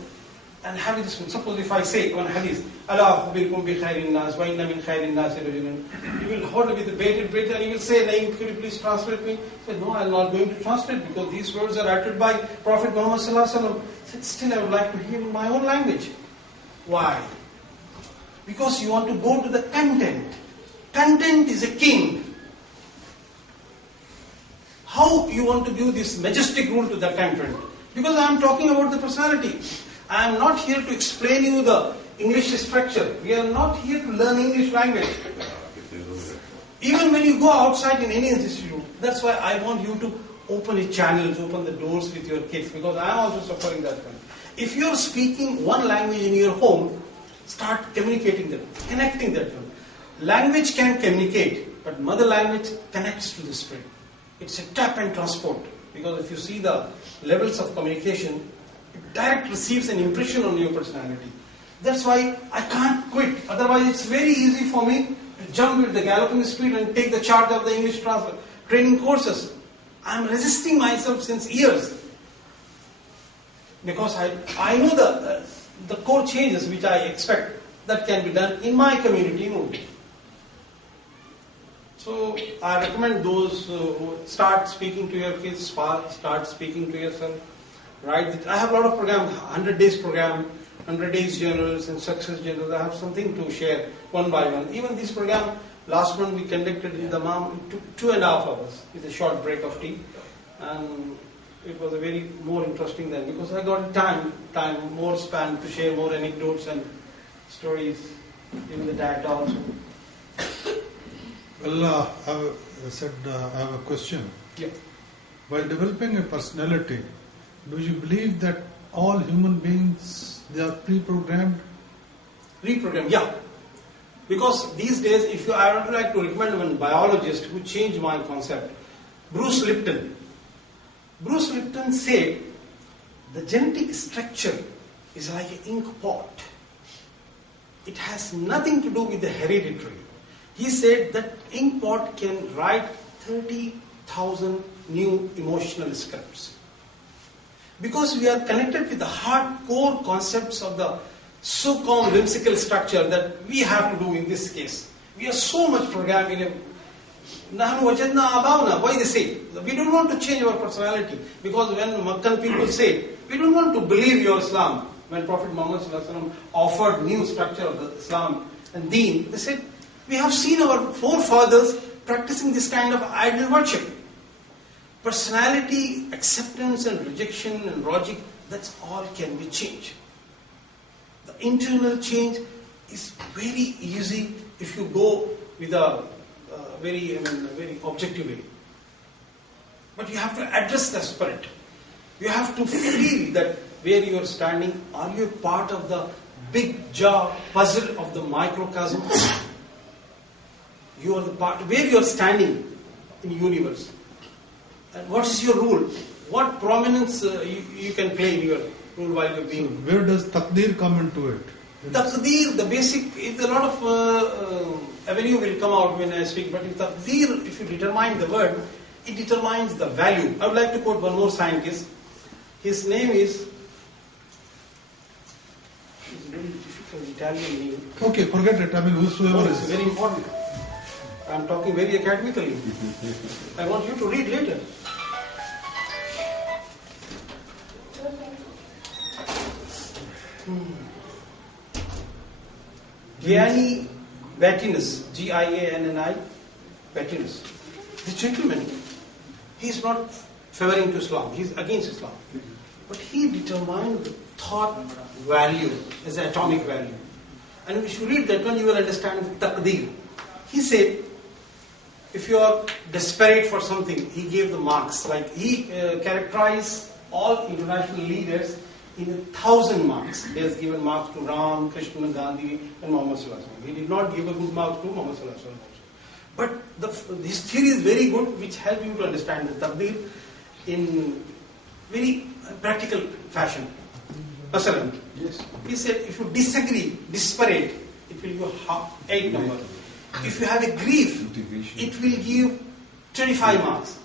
and have this one. Suppose if I say one hadith, Allah akhbirkum bi khairin nas wa inna min khairin nas rajulun, you will hold with the bated breath and you will say, Naim, could you please translate me? I said, no, I'm not going to translate because these words are uttered by Prophet Muhammad sallallahu alaihi wasallam. I said, still I would like to hear in my own language. Why? Because you want to go to the content. Content is a king. How you want to give this majestic rule to the content? Because I am talking about the personality. I am not here to explain you the English structure. We are not here to learn English language. Even when you go outside in any institute, that's why I want you to open the channels, open the doors with your kids, because I am also suffering that kind. If you are speaking one language in your home, start communicating them, connecting that one. Language can communicate, but mother language connects to the spirit. It's a tap and transport, because if you see the levels of communication, it direct receives an impression on your personality. That's why I can't quit. Otherwise, it's very easy for me to jump with the galloping speed and take the charge of the English training courses. I'm resisting myself since years, because I know the core changes which I expect that can be done in my community only. So I recommend those who start speaking to your kids, start speaking to yourself. Right? I have a lot of programs, 100 days program, 100 days journals and success journals. I have something to share one by one. Even this program, last one we conducted in the Dammam, it took 2.5 hours with a short break of tea. And it was a very more interesting than, because I got time, more span to share more anecdotes and stories, even the data also. Well, I have a question. Yeah. While developing a personality, do you believe that all human beings, they are pre-programmed? Reprogrammed, yeah. Because these days, I would like to recommend one biologist who changed my concept, Bruce Lipton. Bruce Lipton said, the genetic structure is like an ink pot. It has nothing to do with the hereditary. He said that ink pot can write 30,000 new emotional scripts. Because we are connected with the hardcore concepts of the so-called whimsical structure that we have to do in this case. We are so much programmed in a why they say? We don't want to change our personality, because when Makkan people say, we don't want to believe your Islam. When Prophet Muhammad offered new structure of the Islam and Deen, they said, we have seen our forefathers practicing this kind of idol worship. Personality, acceptance and rejection and logic, that's all can be changed. The internal change is very easy if you go with a very objective way. But you have to address the spirit. You have to feel that where you are standing, are you part of the big jar puzzle of the microcosm? You are the part, where you are standing in the universe. And what is your role? What prominence you can play in your role while you are being. So where does taqdeer come into it? Taqdeer, the basic, a lot of avenue will come out when I speak, but taqdeer, if you determine the word, it determines the value. I would like to quote one more scientist. His name is, it's a very difficult Italian name. Okay, forget it. I mean, whosoever It's is. very important. I'm talking very academically. I want you to read later. Gianni Battinus, Gianni Battinus. This gentleman, he is not favoring to Islam, he is against Islam. But he determined the thought value as an atomic value. And if you read that one, you will understand the taqdeer. He said, if you are desperate for something, he gave the marks. Like he characterized all international leaders in 1,000 marks. He has given marks to Ram, Krishna, Gandhi, and Muhammad Sallallahu Alaihi Wasallam. He did not give a good mark to Muhammad Sallallahu Alaihi Wasallam. But his theory is very good, which helps you to understand the taqdeer in very practical fashion. Masalan, yes. He said, if you disagree, disparate, it will give 8 number. If you have a grief, it will give 25 marks.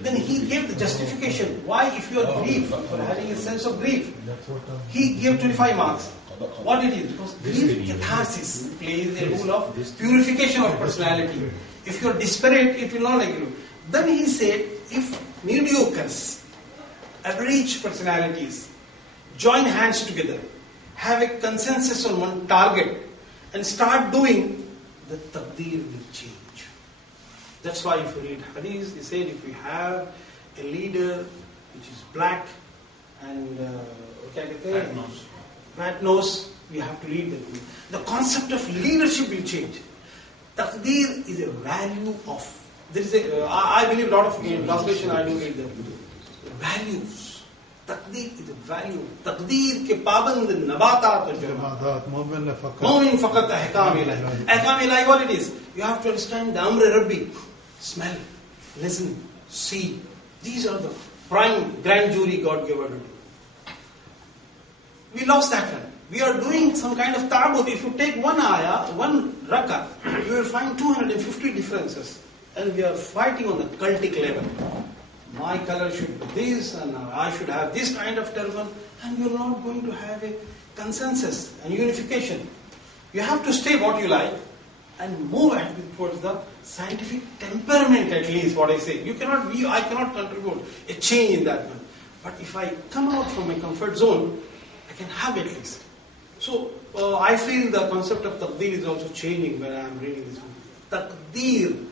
Then he gave the justification. Why, if you are grief, for having a sense of grief, he gave 25 marks. What it is? Because grief catharsis plays a role of purification of personality. If you are disparate, it will not agree. Then he said, if mediocres, average personalities, join hands together, have a consensus on one target, and start doing, the taqdeer will change. That's why if you read hadith, he said if we have a leader which is black and fat nose, we have to lead them. The concept of leadership will change. Taqdeer is a value of, there is a, I believe a lot of translation I do read the values. Taqdeer is a value. Taqdeer ke paband nabatat جمادات مومن نے فقط Mu'min faqat ahkam ilahi. Ahkam ilahi, what it is? You have to understand the Amr Rabbi. Smell, listen, see. These are the prime grand jury God gave us to do. We lost that one. We are doing some kind of ta'bud. If you take one ayah, one rakah, you will find 250 differences. And we are fighting on the cultic level. My color should be this, and I should have this kind of turban. And you are not going to have a consensus and unification. You have to stay what you like and move ahead towards the scientific temperament, at least, what I say. You cannot be, I cannot contribute a change in that one. But if I come out from my comfort zone, I can have at least. So, I feel the concept of taqdeer is also changing when I am reading this one. Taqdeer,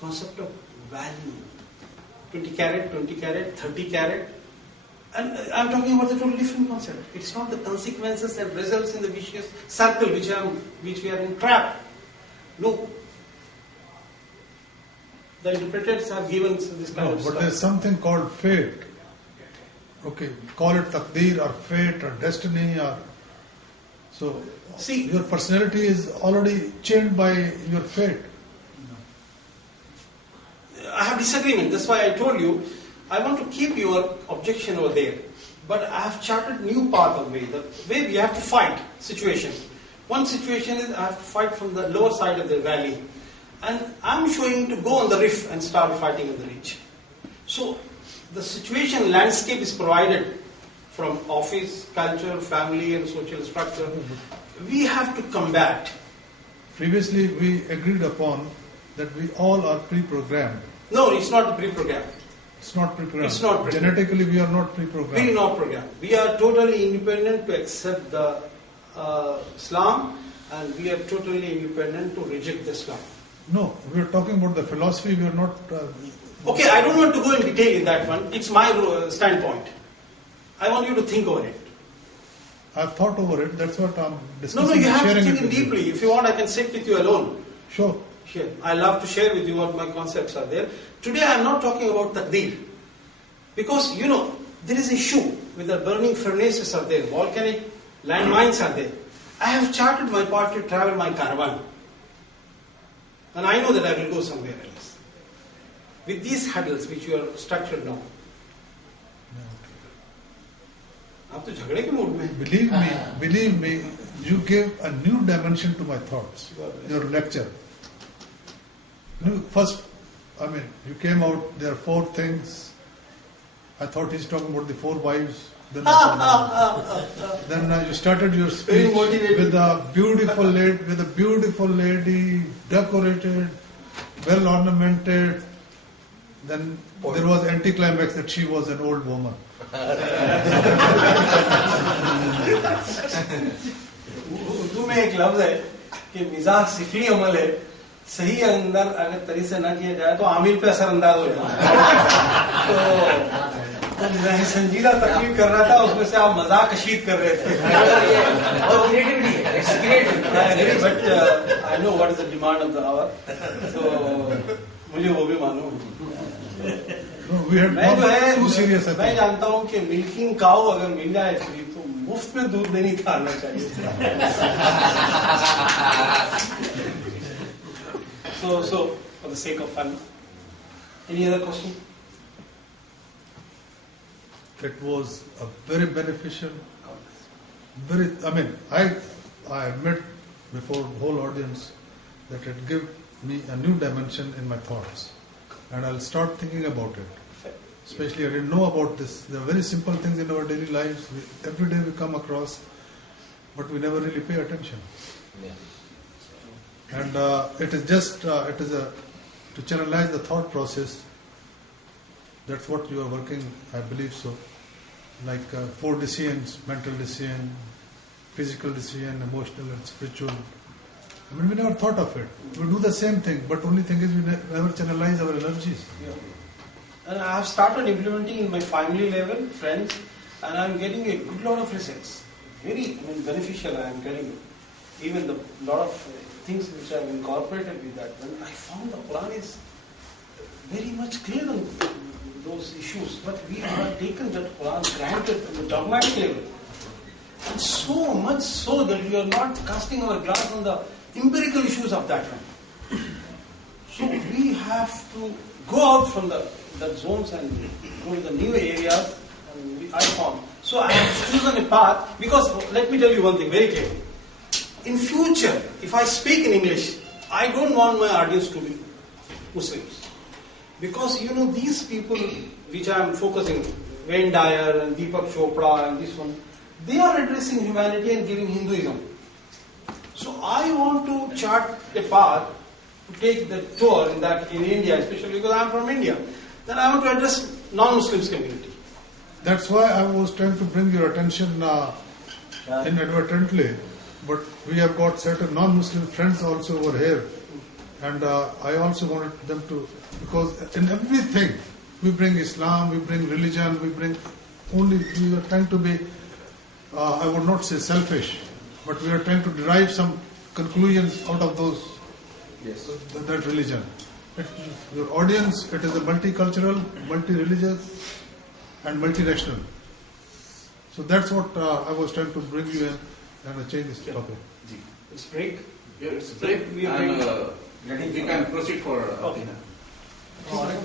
concept of value. 20 carat, 20 carat, 30 carat. And I'm talking about a totally different concept. It's not the consequences and results in the vicious circle which we are in trap. No. The interpreters have given this kind of but stuff. there's something called fate. Okay, call it taqdeer or fate or destiny or so. See, your personality is already chained by your fate. I have disagreement. That's why I told you, I want to keep your objection over there. But I have charted new path of way. The way we have to fight situation. One situation is I have to fight from the lower side of the valley. And I'm showing to go on the rift and start fighting on the ridge. So, the situation landscape is provided from office, culture, family and social structure. We have to combat. Previously, we agreed upon that we all are pre-programmed. No, it's not pre-programmed. It's not pre-programmed. It's not pre-programmed. Genetically, we are not pre-programmed. We are not programmed. We are totally independent to accept the Islam, and we are totally independent to reject the Islam. No, we are talking about the philosophy. We are not. Okay, I don't want to go in detail in that one. It's my standpoint. I want you to think over it. I've thought over it. That's what I'm discussing. No, you have to sharing think it with deeply. you. If you want, I can sit with you alone. Sure. Here, I love to share with you what my concepts are there. Today, I am not talking about taqdeer. Because, there is issue with the burning furnaces are there, volcanic landmines are there. I have charted my path to travel my caravan. And I know that I will go somewhere else. With these hurdles which you are structured now. आप तो झगड़े के mood में हैं. Believe me, you gave a new dimension to my thoughts. Your lecture. First, you came out, there are 4 things. I thought he's talking about the 4 wives. Then you started your speech with a beautiful lady, decorated, well ornamented. Then there was anticlimax that she was an old woman. Urdu में एक लफ्ज है कि मिजाज सिफली अमल है, सही अंदर अगर तरी से ना किया जाए तो आमिल पे असरअंदाज हो जाता है. तो मैं संजीदा तकलीफ कर रहा था, उसमें से आप मजाक कशीद कर रहे थे. But I know what is the demand of the hour, तो मुझे वो भी मालूम. मैं जो है मैं जानता हूँ कि मिल्किंग काऊ अगर मिल जाए फ्री तो मुफ्त में दूध नहीं खाना चाहिए. So for the sake of fun, any other question? It was a very beneficial, I admit before the whole audience that it gave me a new dimension in my thoughts. And I'll start thinking about it. Especially I didn't know about this. There are very simple things in our daily lives. Every day we come across, but we never really pay attention. Yeah. And it is just, to channelize the thought process. That's what you are working, I believe so. Like 4 decisions, mental decision, physical decision, emotional and spiritual. We never thought of it. We do the same thing, but only thing is we never channelize our energies. Yeah. And I have started implementing in my family level, friends, and I'm getting a good lot of results. very beneficial, I am telling you. Even the lot of things which I have incorporated with that, when I found the Quran is very much clear on those issues, but we have taken that Quran granted on the dogmatic level. And so much so that we are not casting our glass on the empirical issues of that time. So we have to go out from that zones and go to the new areas. And I found. So I have chosen a path because let me tell you one thing very clearly. In future, if I speak in English, I don't want my audience to be Muslims. Because these people which I am focusing, Wayne Dyer and Deepak Chopra and this one, they are addressing humanity and giving Hinduism. So I want to chart a path to take the tour in India, especially because I am from India. Then I want to address non-Muslims community. That's why I was trying to bring your attention inadvertently, but we have got certain non-Muslim friends also over here, and I also wanted them to, because in everything we bring Islam, we bring religion, we are trying to be, I would not say selfish, but we are trying to derive some conclusions out of those, that religion. Your audience, it is a multicultural, multi-religious, and multinational. So that's what I was trying to bring you in and change this topic. It's break. Yeah, it's a break. We can proceed for. Okay.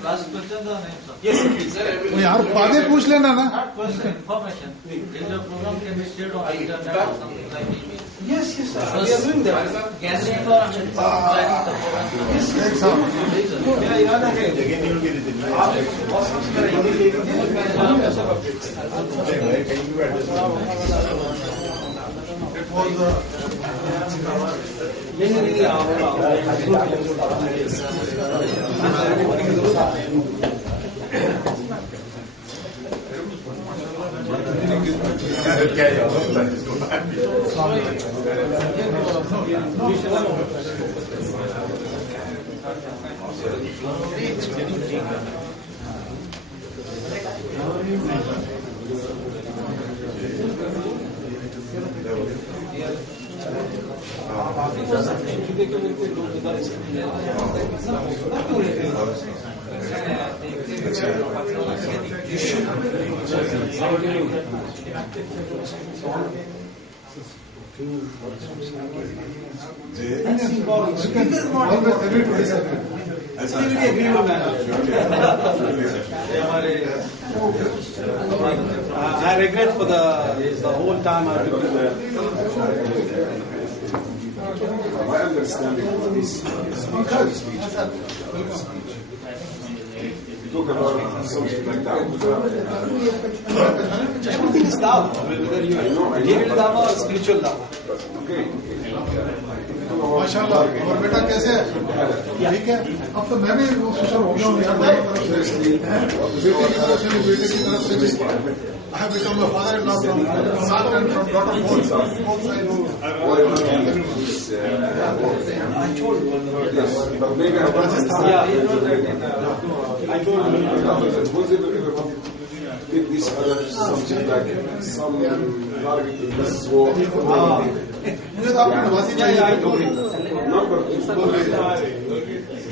Last question or नहीं sir? Yes, please. तो यार बातें पूछ लेना ना. Question, information. Is your program can be shared on internet or something like email? Yes, sir. We are doing that. Can you planning the program? Yes, sir. मेरा याद है आप WhatsApp पर email ले I regret for the whole time I took there. My understanding of this speech. You talk about something like that. Everything is dawah, whether you material dawah or spiritual dawah. Okay. माशाल्लाह. और बेटा कैसे है? ठीक है. अब तो मैं भी वो खुशहाल हो गया हूँ यार. बेटे की तरफ से भी I have become a father-in-law from son and from daughter both. Both sides. I told you. But maybe I told you. Did this other something like some target in this war? मुझे तो आपकी नवासी चाहिए. I told him. Number two.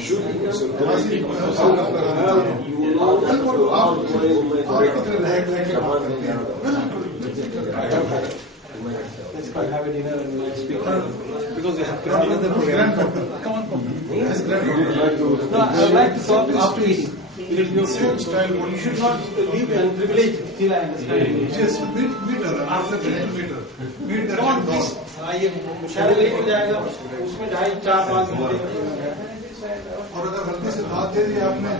Should be नवासी you know that you are going to make Let's go have a dinner and we'll speak. Because we have another program. Come on. No, I would like to talk after eating. Because your food style, you should not leave unprivileged till I understand. Just meet her after the meet her. Come on, please. आइए मुशायरे late हो जाएगा उसमें 2.5-4-5 घंटे और अगर गलती से बात दे दी आपने